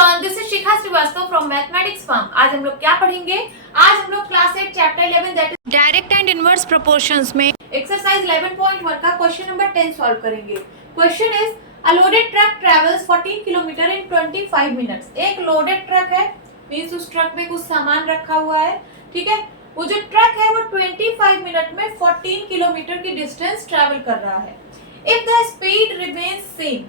Everyone, this is Shikha Srivastava from mathematics firm. आज हम लोग क्या पढ़ेंगे? आज हम लोग class 8 chapter 11 that is direct and inverse proportions में एक्सरसाइज 11.1 का क्वेश्चन नंबर 10 सॉल्व करेंगे। Question is a loaded truck travels 14 kilometre in 25 minutes. एक लोडेड ट्रक है, मींस उस ट्रक में कुछ सामान रखा हुआ है, ठीक है। वो जो ट्रक है वो 25 मिनट में 14 किलोमीटर की डिस्टेंस ट्रैवल कर रहा है। If the speed remains same,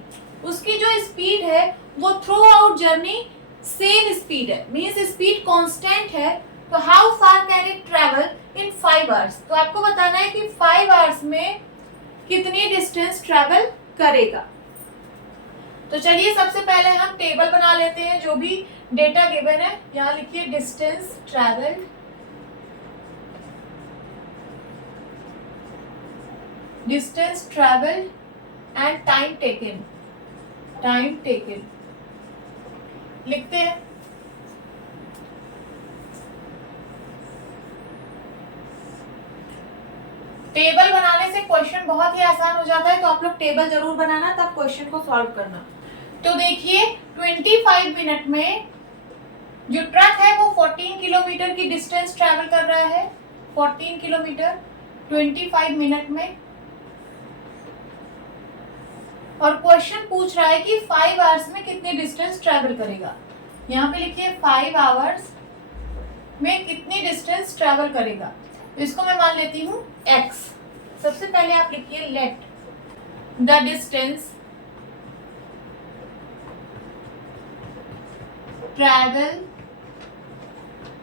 उसकी जो स्पीड है वो through out journey same speed है, मीन्स स्पीड कांस्टेंट है, तो how far can it travel in 5 hours. तो आपको बताना है कि 5 आवर्स में कितनी डिस्टेंस ट्रैवल करेगा। तो चलिए सबसे पहले हम टेबल बना लेते हैं, जो भी डेटा गिवन है यहाँ लिखिए distance travelled, distance travelled and time taken, time taken लिखते हैं। टेबल बनाने से क्वेश्चन बहुत ही आसान हो जाता है, तो आप लोग टेबल जरूर बनाना, तब क्वेश्चन को सॉल्व करना। तो देखिए 25 मिनट में जो ट्रक है वो 14 किलोमीटर की डिस्टेंस ट्रैवल कर रहा है। 14 किलोमीटर 25 मिनट में, और क्वेश्चन पूछ रहा है कि 5 आवर्स में कितनी डिस्टेंस ट्रैवल करेगा। यहाँ पे लिखिए 5 आवर्स में कितनी डिस्टेंस ट्रैवल करेगा। तो इसको मैं मान लेती हूँ x। सबसे पहले आप लिखिए let the distance travel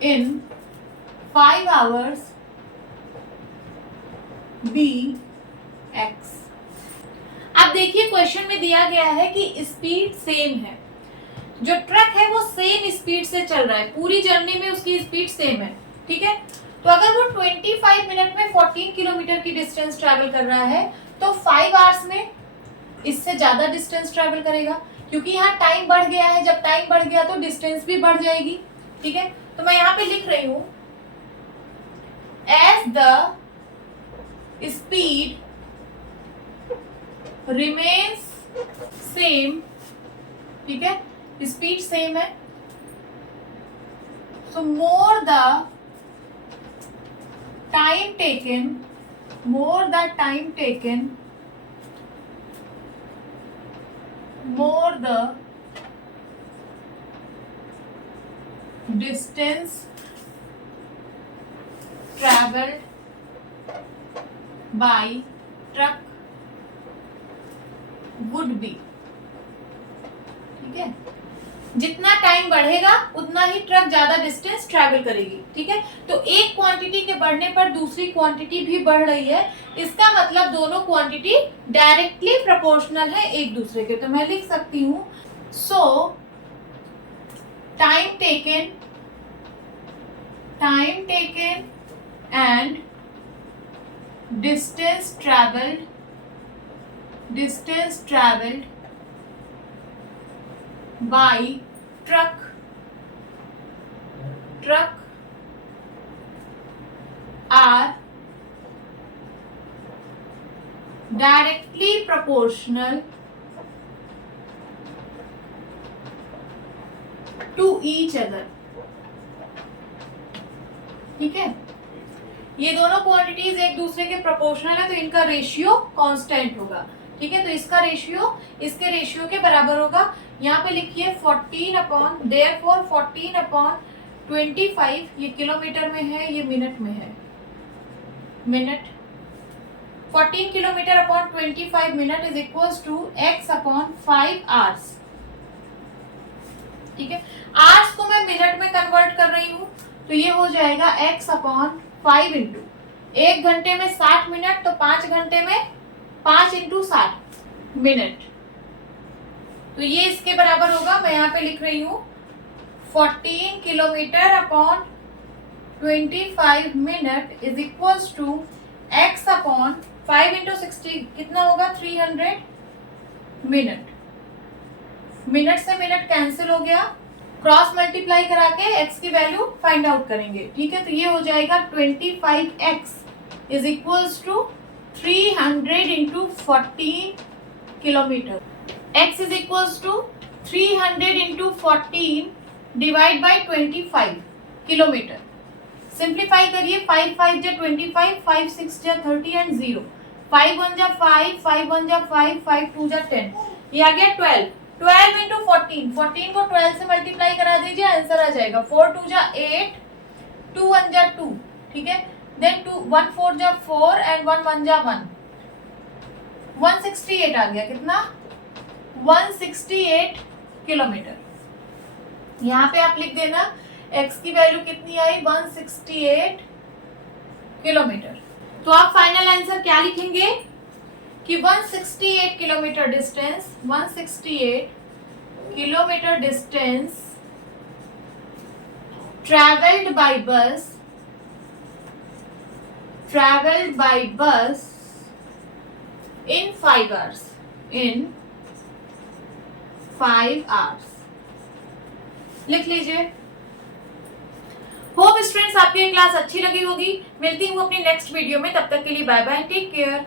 in 5 hours be x। अब देखिए क्वेश्चन में दिया गया है कि स्पीड सेम है, जो ट्रक है वो सेम स्पीड से चल रहा है, पूरी जर्नी में उसकी स्पीड सेम है, ठीक है। तो अगर वो 25 मिनट में 14 किलोमीटर की डिस्टेंस ट्रैवल कर रहा है तो 5 आवर्स में इससे ज्यादा डिस्टेंस ट्रैवल करेगा, क्योंकि यहाँ टाइम बढ़ गया है। जब टाइम बढ़ गया तो डिस्टेंस भी बढ़ जाएगी, ठीक है। तो मैं यहाँ पे लिख रही हूं as the speed remains same, ठीक है, स्पीड सेम है, so more the time taken, more the time taken, more the distance travelled by truck would be, ठीक है। जितना टाइम बढ़ेगा उतना ही ट्रक ज्यादा डिस्टेंस ट्रैवल करेगी, ठीक है। तो एक क्वांटिटी के बढ़ने पर दूसरी क्वांटिटी भी बढ़ रही है, इसका मतलब दोनों क्वांटिटी डायरेक्टली प्रोपोर्शनल है एक दूसरे के। तो मैं लिख सकती हूं सो time taken and distance travelled by truck are directly proportional to each other, ठीक है। ये दोनों क्वांटिटीज एक दूसरे के प्रोपोर्शनल है, तो इनका रेशियो कांस्टेंट होगा, ठीक है। तो इसका रेशियो इसके रेशियो के बराबर होगा। यहाँ पे लिखिए 14/25, ये किलोमीटर में है, ये मिनट में है, minute. 14 kilometre upon 25 minute is equals to x/5 hours, ठीक है। आवर्स को मैं मिनट में कन्वर्ट कर रही हूँ, तो ये हो जाएगा x/5 इंटू 1 घंटे में 60 मिनट, तो 5 घंटे में 5 इंटू 60 मिनट, तो ये इसके बराबर होगा। मैं यहाँ पे लिख रही हूँ 14 kilometre upon 25 minute is equals to x/5 into 60, कितना होगा 300 मिनट। मिनट से मिनट कैंसिल हो गया, क्रॉस मल्टीप्लाई करा के x की वैल्यू फाइंड आउट करेंगे, ठीक है। तो ये हो जाएगा 25x is equals to 300 into 14 kilometre. x is equals to 300 into 14 divide by 25 kilometre. Simplify करिए, 5 5 जा 25, 5 6 जा 30 एंड 0, 5 1 जा 5, 5 1 जा 5, 5 2 जा 10, ये आ गया 12। 12 इंटू 14, 14 को 12 से मल्टीप्लाई करा दीजिए, आंसर आ जाएगा 4 2 जा 8, 2 1 जा 2, ठीक है। देन 2 1 4 जा 4 एंड 1 1 जा 1, 168 आ गया, कितना 168 किलोमीटर। यहाँ पे आप लिख देना x की वैल्यू कितनी आई, 168 किलोमीटर। तो आप फाइनल आंसर क्या लिखेंगे कि 168 kilometre distance, 168 kilometre distance traveled by bus in 5 hours, in 5 hours लिख लीजिए। होप स्टूडेंट्स आपकी क्लास अच्छी लगी होगी। मिलती हूँ अपनी नेक्स्ट वीडियो में, तब तक के लिए बाय बाय, टेक केयर।